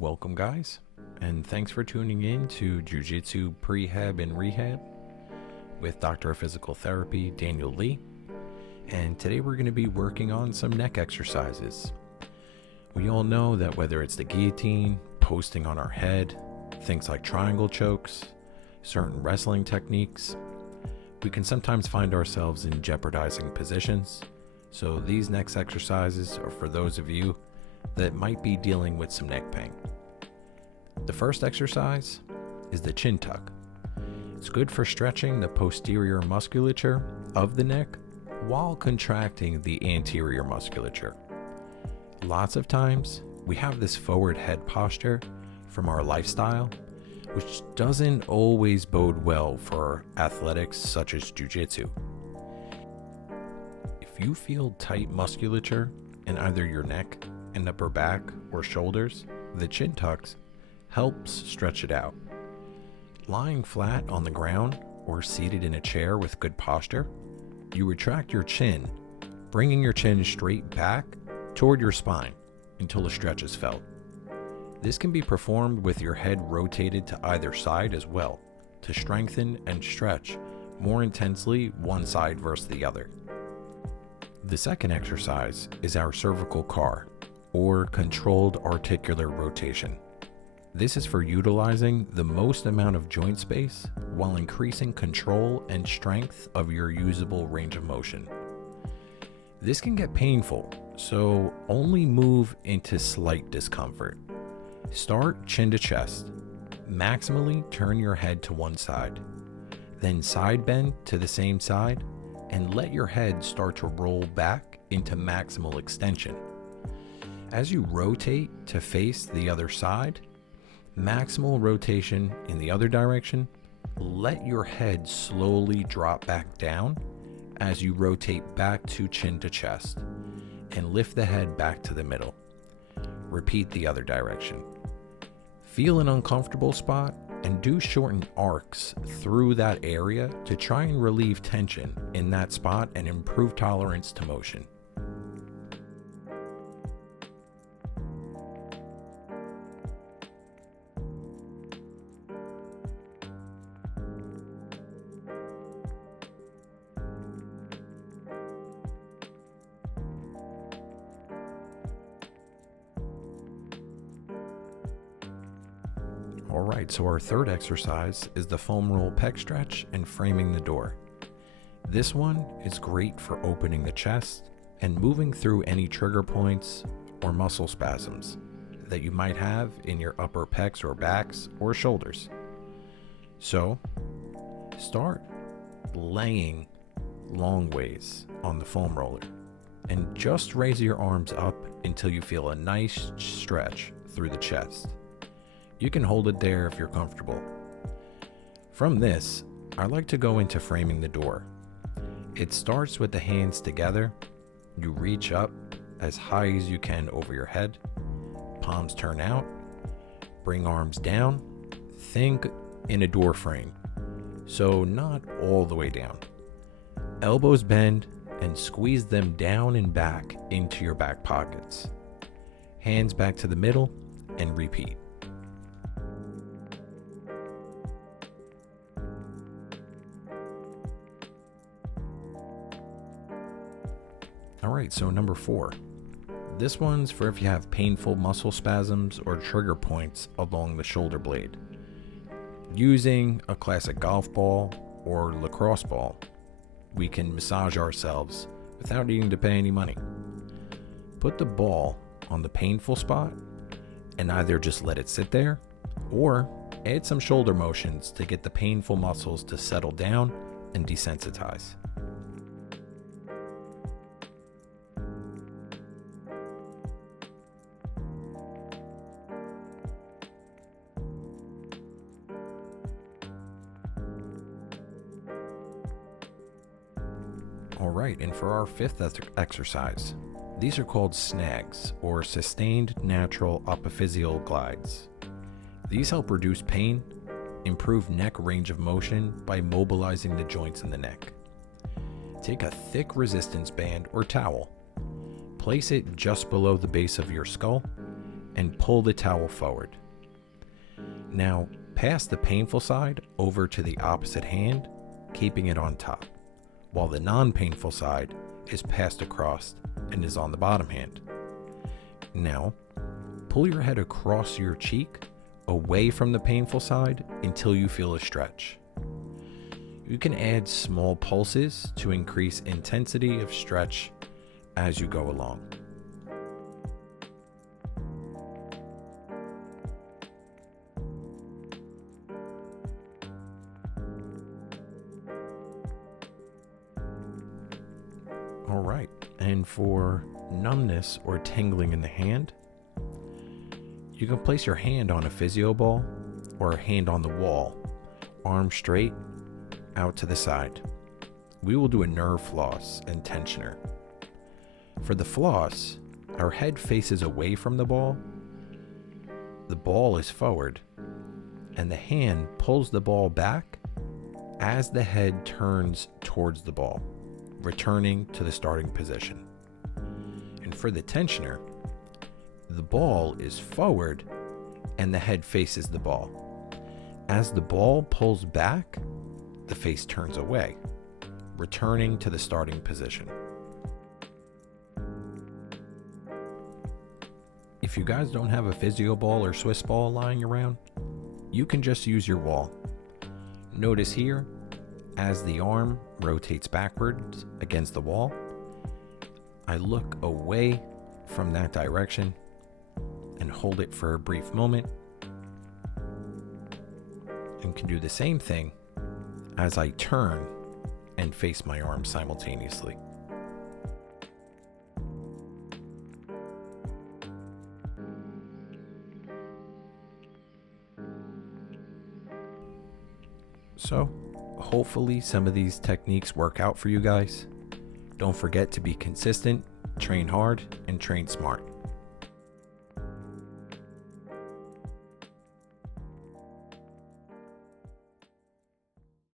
Welcome, guys, and thanks for tuning in to Jiu-Jitsu Prehab and Rehab with Doctor of Physical Therapy Daniel Lee. And today we're going to be working on some neck exercises. We all know that whether it's the guillotine, posting on our head, things like triangle chokes, certain wrestling techniques, we can sometimes find ourselves in jeopardizing positions. So these neck exercises are for those of you that might be dealing with some neck pain. The first exercise is the chin tuck. It's good for stretching the posterior musculature of the neck while contracting the anterior musculature. Lots of times we have this forward head posture from our lifestyle, which doesn't always bode well for athletics such as jiu-jitsu. If you feel tight musculature in either your neck and upper back or shoulders, the chin tucks helps stretch it out. Lying flat on the ground or seated in a chair with good posture, you retract your chin, bringing your chin straight back toward your spine until the stretch is felt. This can be performed with your head rotated to either side as well to strengthen and stretch more intensely one side versus the other. The second exercise is our cervical car, or controlled articular rotation. This is for utilizing the most amount of joint space while increasing control and strength of your usable range of motion. This can get painful, so only move into slight discomfort. Start chin to chest. Maximally turn your head to one side. Then side bend to the same side and let your head start to roll back into maximal extension. As you rotate to face the other side, maximal rotation in the other direction, let your head slowly drop back down as you rotate back to chin to chest and lift the head back to the middle. Repeat the other direction. Feel an uncomfortable spot and do shortened arcs through that area to try and relieve tension in that spot and improve tolerance to motion. Alright, so our third exercise is the foam roll pec stretch and framing the door. This one is great for opening the chest and moving through any trigger points or muscle spasms that you might have in your upper pecs or backs or shoulders. So, start laying long ways on the foam roller and just raise your arms up until you feel a nice stretch through the chest. You can hold it there if you're comfortable. From this, I like to go into framing the door. It starts with the hands together. You reach up as high as you can over your head. Palms turn out. Bring arms down. Think in a door frame, so not all the way down. Elbows bend and squeeze them down and back into your back pockets. Hands back to the middle and repeat. Alright, so number 4. This one's for if you have painful muscle spasms or trigger points along the shoulder blade. Using a classic golf ball or lacrosse ball, we can massage ourselves without needing to pay any money. Put the ball on the painful spot and either just let it sit there or add some shoulder motions to get the painful muscles to settle down and desensitize. Alright, and for our fifth exercise, these are called Snags, or Sustained Natural Apophyseal Glides. These help reduce pain, improve neck range of motion by mobilizing the joints in the neck. Take a thick resistance band or towel, place it just below the base of your skull, and pull the towel forward. Now, pass the painful side over to the opposite hand, keeping it on top, while the non-painful side is passed across and is on the bottom hand. Now, pull your head across your cheek away from the painful side until you feel a stretch. You can add small pulses to increase intensity of stretch as you go along. Alright, and for numbness or tingling in the hand, you can place your hand on a physio ball or a hand on the wall, arm straight, out to the side. We will do a nerve floss and tensioner. For the floss, our head faces away from the ball is forward, and the hand pulls the ball back as the head turns towards the ball, returning to the starting position. And for the tensioner, the ball is forward and the head faces the ball. As the ball pulls back, the face turns away, returning to the starting position. If you guys don't have a physio ball or Swiss ball lying around, you can just use your wall. Notice here, as the arm rotates backwards against the wall, I look away from that direction and hold it for a brief moment, and can do the same thing as I turn and face my arm simultaneously. So, hopefully some of these techniques work out for you guys. Don't forget to be consistent, train hard, and train smart.